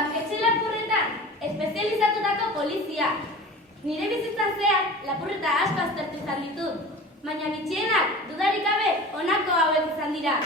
Banketxe lapurretan espezializatutako polizia. Nire bizitzan zehar lapurreta asko aztertu izan ditut, baina bitxienak dudarik gabe honako hauek izan dira.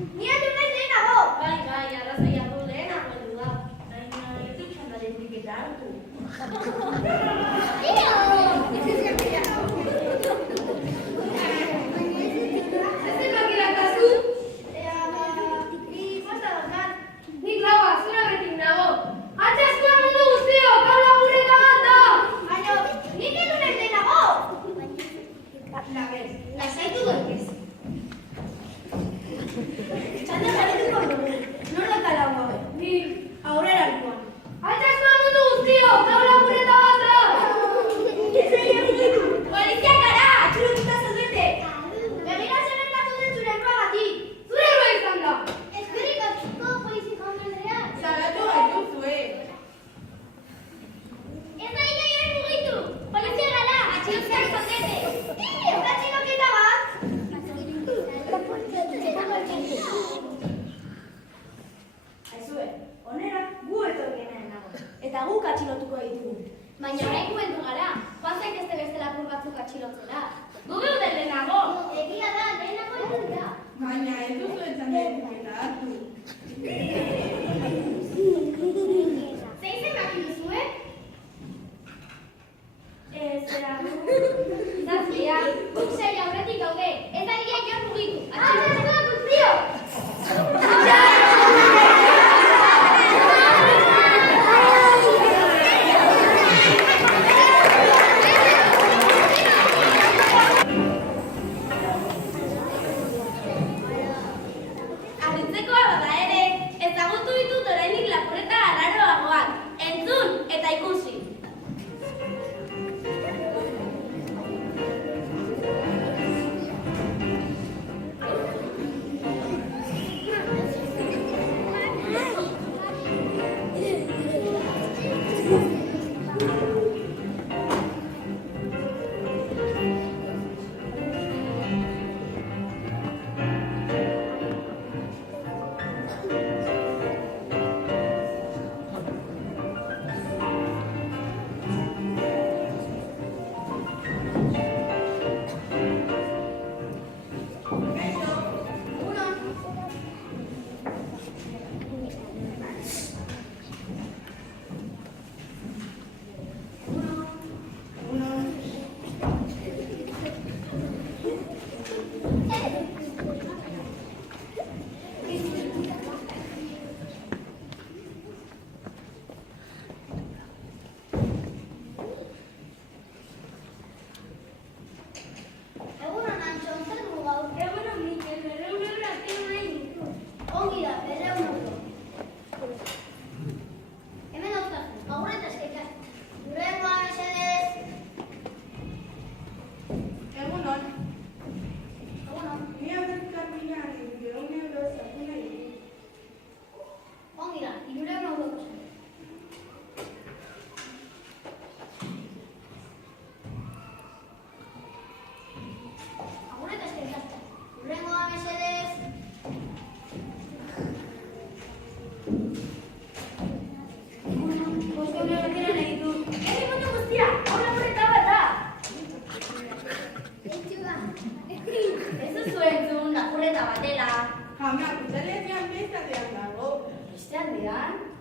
Ni heldu naiz lehenago! Bai, arrazoia du lehenago heldu da. Baina ez dut txandaletik eta hartu. Eta guk atxilotuko ditugu. Baina orain heldu gara, joan zaitezte beste lapur batzuk atxilotzera. Gu geude lehenago! Egia da, lehenago heldu dira. Baina ez duzu txandaletik eta hartu. Zein zenbaki duzue? Zera gu... Zazpia, guk sei aurretik gaude, ez da dira joan mugitu. Atxilotzeko da guztio!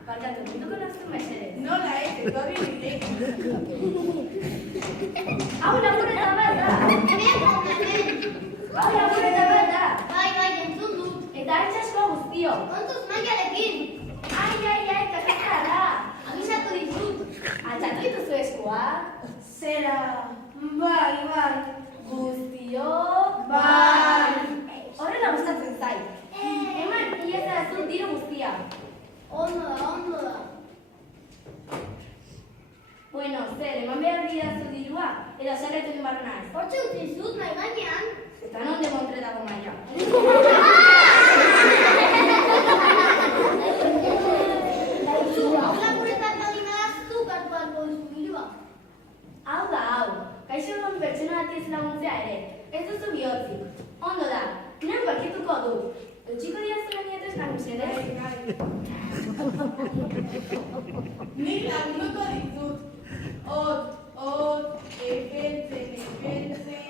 Barkatu, munduko naztu mesedez. Nola ez, etorri ditek. Hau lapurreta bat da. Hau lapurreta bat da. Bai, entzun dut. Eta altxaskoa guztio. Kontuz maiarekin. Ai, kakazta da. Agisatu dizut. Altxatu dituzu eskua? Zera, bai. Guztiok, bai. Horrela gustatzen zait. Eman, iezarazu diru guztia. Ondo da. Bueno, zer, eman behar bidazu dirua, edo sarretu egin barro naiz. Hortxe utzi zut, nahi gainean. Eta non demontre dago maia. Hau lapuretak baldin badaztu, hartu beharko duzu dirua. Hau da, kaixo egon pertsona bati ez laguntzea ere. Ez duzu bihotzik. Ondo da, nire barkituko dut. Eutxiko diazu lanietez nagusedez? Nik lagunduko ditut. Efeltzen, erretzen.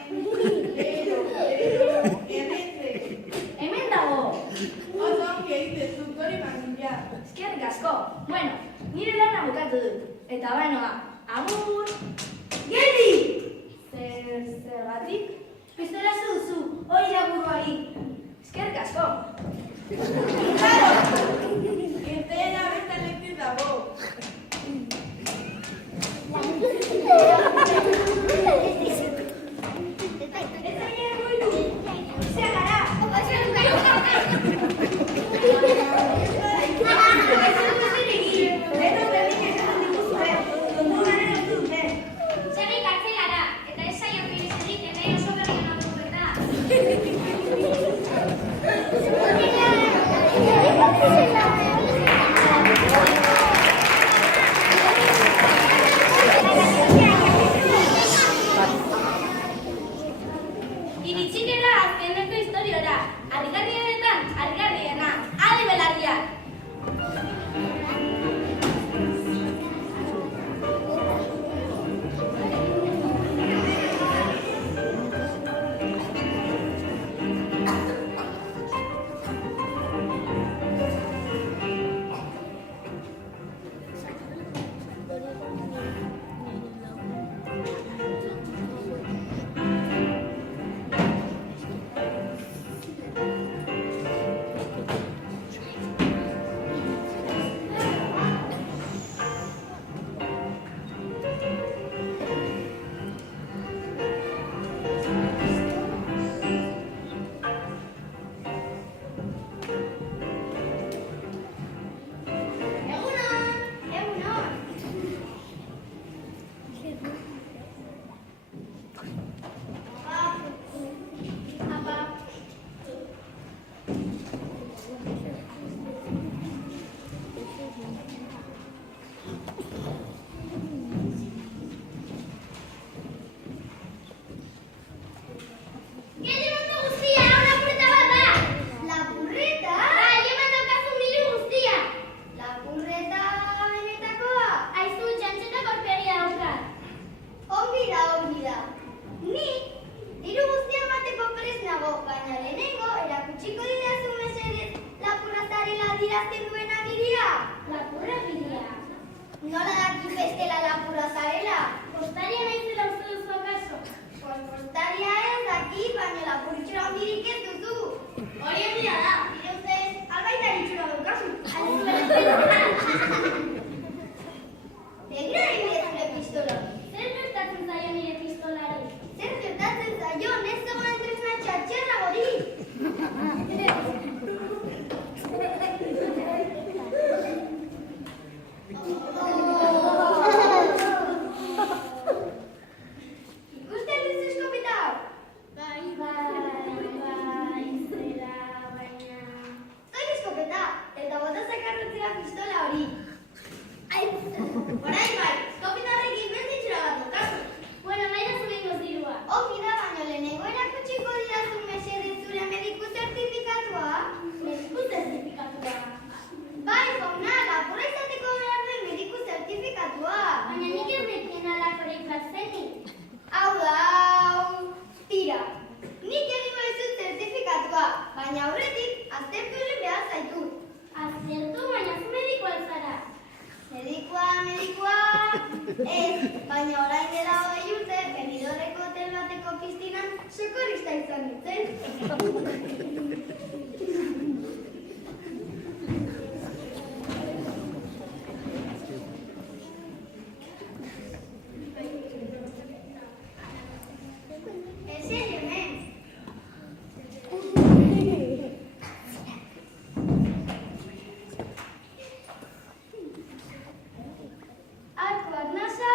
Hemen dago. Oso ongi egiten zut hori makila. Eskerrik asko. Bueno, nire lana bukatu dut. Eta bainoa, agur! Geldi! Zergatik? Pistola duzu, hori da buruari. Eskerrik asko. Claro! Irteera besta lektir dago. Ez zaila egoitu. Zea gara. Txerri kartzelara, eta ez zaila pirezerik, eta oso berri nagoeta. Iritsi gara azkeneko historiora, harrigarrienetan harrigarriena, adi belarriak. Nola daki bestela lapurra zarela? Postaria naizela uste duzu akaso? Postaria ez daki, baina lapurritxura hondirik ez duzu. Hori egia da. Nire ustez, albaita itxura daukazu. Begira nire zure pistola. Zer gertatzen zaio nire pistolari? Zer gertatzen zaio, ez zegoen tresna txatxerra hori. Ikusten duzu eskopeta hau? Bai, zera, baina... Zoi eskopeta, eta bota zakarrotzea pistola hori. Orain bai, eskopeta horrekin berditxura bat daukazu. Bueno, nahi da zure ingoz dirua. Ongi da, baina lehenengo erakutsiko didazu mesedez zure mediku zertifikatua. Mediku zertifikatua. Bai, jauna, lapurra izateko behar den mediku zertifikatua. Baina nik ez nekien alakorik batzenik. Hau da, hau, tira. Nik egingo dizut zertifikatua, baina aurretik aztertu behar zaitut. Azertu, baina zu medikoa zara. Medikua, ez, baina orain dela 20 urte, Benidorreko hotel bateko piztinan sokorista izan nintzen. En serio, men. Arkoak nasa,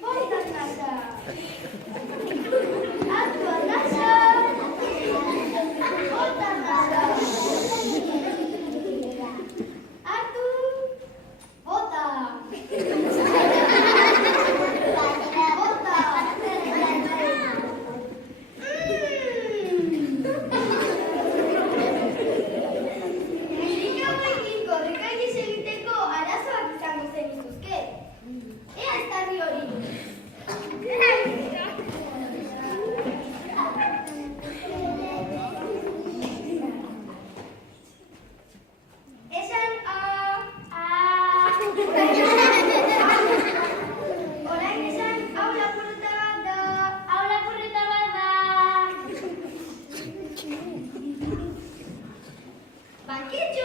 bombak nasa. Arkoak nasa, banketxe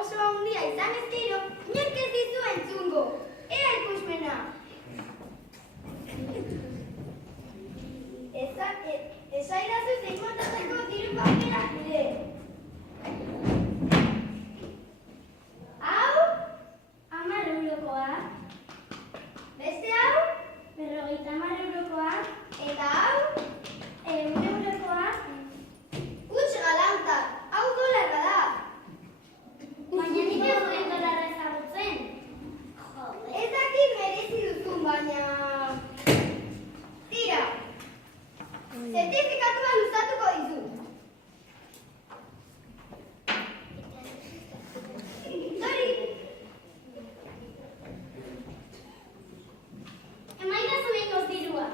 oso handia izan ezkero, inork ez dizu entzungo. Ea ikusmena. Esaidazu zein motatako diru paperak dire. Hau, 10 eurokoa, beste hau, 50 eurokoa, eta hau, 100 eurokoa, huts galanta, hau dolarra da. baina nik ez duen dolarra ezagutzen. Ez dakit merezi duzun, baina... Tira, zertifikatua luzatuko dizu. Dori, Emaidazu behingoz dirua.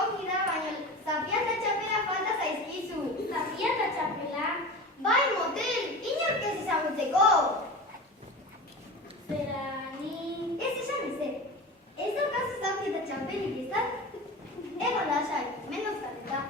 ongi da, baina zapia eta txapela falta zaizkizu. Zapia eta txapela, Bai, motel, inork ez ezagutzeko. zera ni... Ez esan ezer. Ez daukazu zapia eta txapelik izan? Ego lasai, menos kaleta.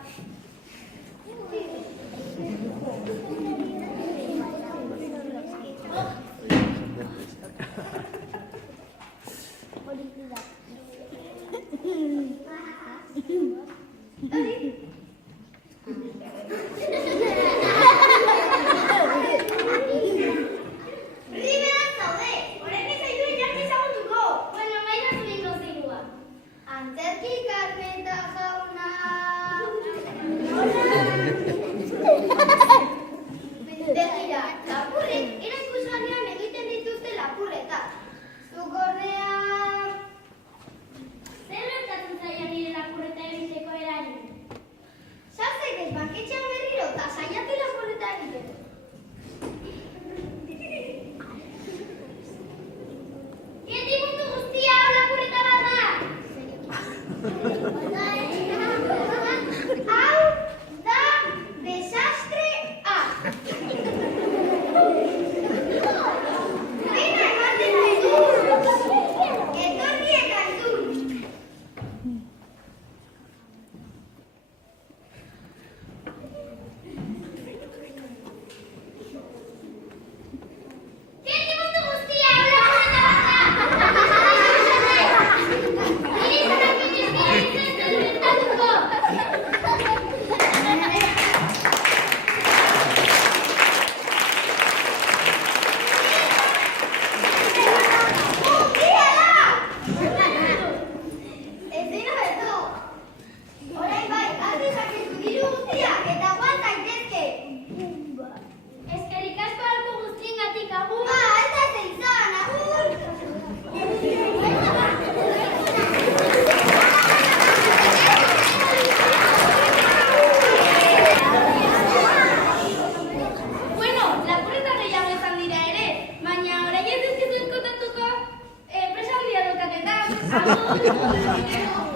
Dori. Riberan zaude, orain ez zaitu inork ezagutuko. Bueno, emaidazu behingoz dirua. Antzerki Carmeta jauna. Begira, lapurrek erakusgarrian egiten dituzte lapurretak. Zuk ordea... Zer gertatzen zaio nire lapurreta egiteko eragin? Sartzek ez banketxean berriro eta saiatu lapurreta egiten. Geti mundu guztia hau lapurreta bat da! Hau da desastrea. Pena ematen zaizu. Etorri eta entzun. Geti mundu guztia hau lapurreta bat da! Nire zarakin ez dira ez gertatuko! Mundia da! Ez dira beto. Orain bai, hartu zakezu diru guztiak eta guan zaitezke. Eskerrik asko alko guztiengatik agur! Ba, ez da zer izan, agur! Bueno, lapurreta gehiago izan dira ere, baina orain ez dizkizu kontatuko presa handia daukaten da. Agur!